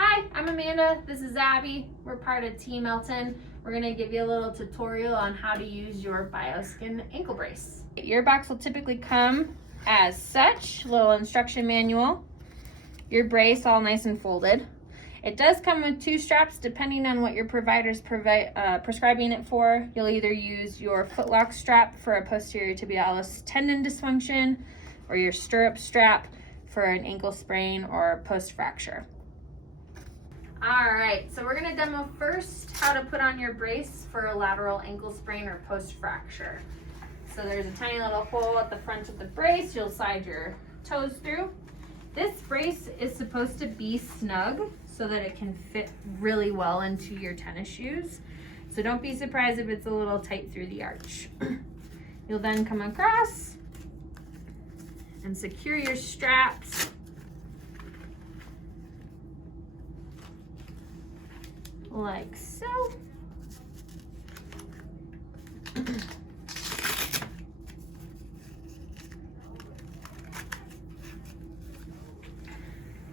Hi, I'm Amanda. This is Abby. We're part of Team Elton. We're going to give you a little tutorial on how to use your BioSkin ankle brace. Your box will typically come as such, little instruction manual, your brace all nice and folded. It does come with 2 straps depending on what your provider's prescribing it for. You'll either use your footlock strap for a posterior tibialis tendon dysfunction or your stirrup strap for an ankle sprain or post fracture. All right, so we're gonna demo first how to put on your brace for a lateral ankle sprain or post fracture. So there's a tiny little hole at the front of the brace. You'll slide your toes through. This brace is supposed to be snug so that it can fit really well into your tennis shoes. So don't be surprised if it's a little tight through the arch. You'll then come across and secure your straps like so.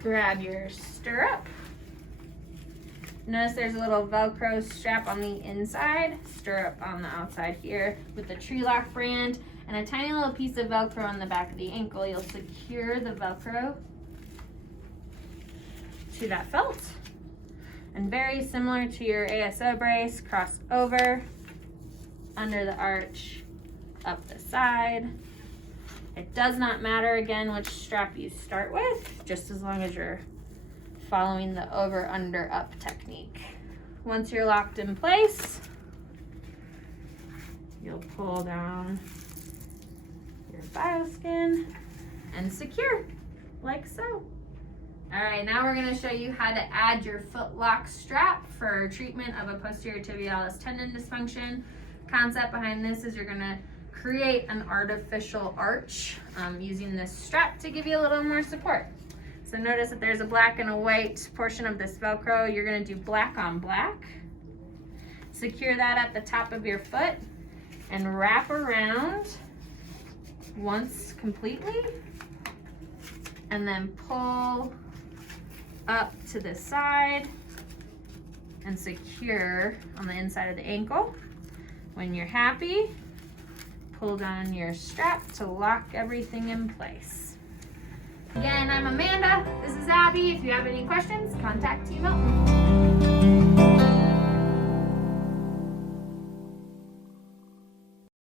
Grab your stirrup. Notice there's a little Velcro strap on the inside, stirrup on the outside here with the Tree Lock brand, and a tiny little piece of Velcro on the back of the ankle. You'll secure the Velcro to that felt. And very similar to your ASO brace, cross over, under the arch, up the side. It does not matter, again, which strap you start with, just as long as you're following the over, under, up technique. Once you're locked in place, you'll pull down your BioSkin and secure, like so. All right, now we're gonna show you how to add your foot lock strap for treatment of a posterior tibialis tendon dysfunction. Concept behind this is you're gonna create an artificial arch using this strap to give you a little more support. So notice that there's a black and a white portion of this Velcro. You're gonna do black on black. Secure that at the top of your foot and wrap around once completely, and then pull up to the side and secure on the inside of the ankle. When you're happy, pull down your strap to lock everything in place. Again, I'm Amanda. This is Abby. If you have any questions, contact Team Elton.